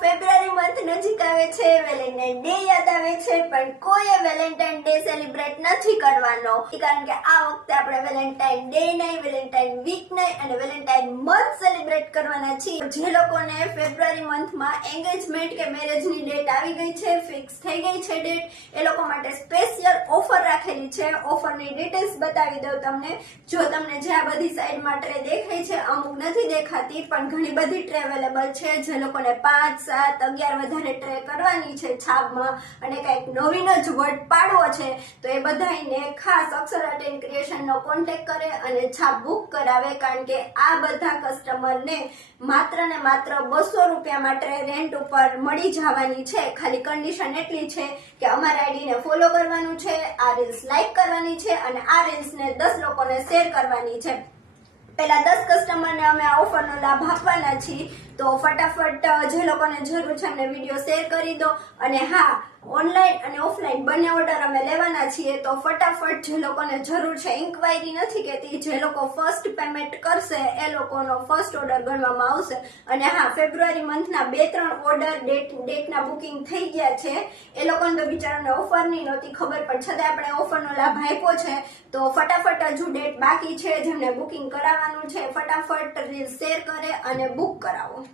ફેબ્રુઆરી month નજીક આવે છે, વેલેન્ટાઇન ડે યાદ આવે છે, પણ કોઈએ વેલેન્ટાઇન ડે સેલિબ્રેટ નથી કરવાનો, કારણ કે આ વખતે આપણે વેલેન્ટાઇન ડે નહીં, વેલેન્ટાઇન વીક નહીં અને વેલેન્ટાઇન મંથ સેલિબ્રેટ કરવાના છીએ. જે લોકોને ફેબ્રુઆરી મંથમાં એંગેજમેન્ટ કે મેરેજની ડેટ આવી ગઈ છે, ફિક્સ થઈ ગઈ છે ડેટ, એ લોકો માટે સ્પેશિયલ ઓફર રાખેલી છે. ઓફરની ડિટેલ્સ બતાવી દઉં તમને. જો તમને જે આ બધી સાઈડમાં ટ્રે દેખાય છે, અમુક નથી દેખાતી, પણ ઘણી બધી ટ્રે અવેલેબલ છે. જે લોકોને 5, 7, 11 વધારે ટ્રે કરવાની છે છાપમાં અને કંઈક નવીન જ વટ પાડવો છે, તો એ બધાને ખાસ અક્ષર આર્ટ એન્ડ ક્રિએશનનો કોન્ટેક્ટ કરે અને છાપ બુક કરાવે, કારણ કે આ બધા કસ્ટમરને માત્ર ને માત્ર 200 રૂપિયામાં ટ્રે રેન્ટ ઉપર મળી જવાની છે. ખાલી કન્ડિશન એટલી છે કે અમારા આઈડીને ફોલો કરવાનું છે, આ રીલ્સ લાઈક કરવાની છે અને આ રીલ્સને 10 લોકોને શેર કરવાની છે. પેલા 10 કસ્ટમરને અમે આ ઓફરનો લાભ આપવાના છીએ, તો ફટાફટ જે લોકોને જરૂર છે અમને વિડીયો શેર કરી દો. અને હા, ઓનલાઈન અને ઓફલાઈન બંને ઓર્ડર અમે લેવાના છીએ, તો ફટાફટ જે લોકોને જરૂર છે, ઇન્ક્વાયરી નથી કહેતી, જે લોકો ફર્સ્ટ પેમેન્ટ કરશે એ લોકોનો ફર્સ્ટ ઓર્ડર ગણવામાં આવશે. અને હા, ફેબ્રુઆરી મંથના 2-3 ઓર્ડર ડેટના બુકિંગ થઈ ગયા છે. એ લોકોને તો બિચારાને ઓફરની નહોતી ખબર, પણ છતાં આપણે ઓફરનો લાભ આપ્યો છે. તો ફટાફટ હજુ ડેટ બાકી છે, જેમને બુકિંગ કરાવવાનું છે ફટાફટ રીલ શેર કરે અને બુક કરાવો.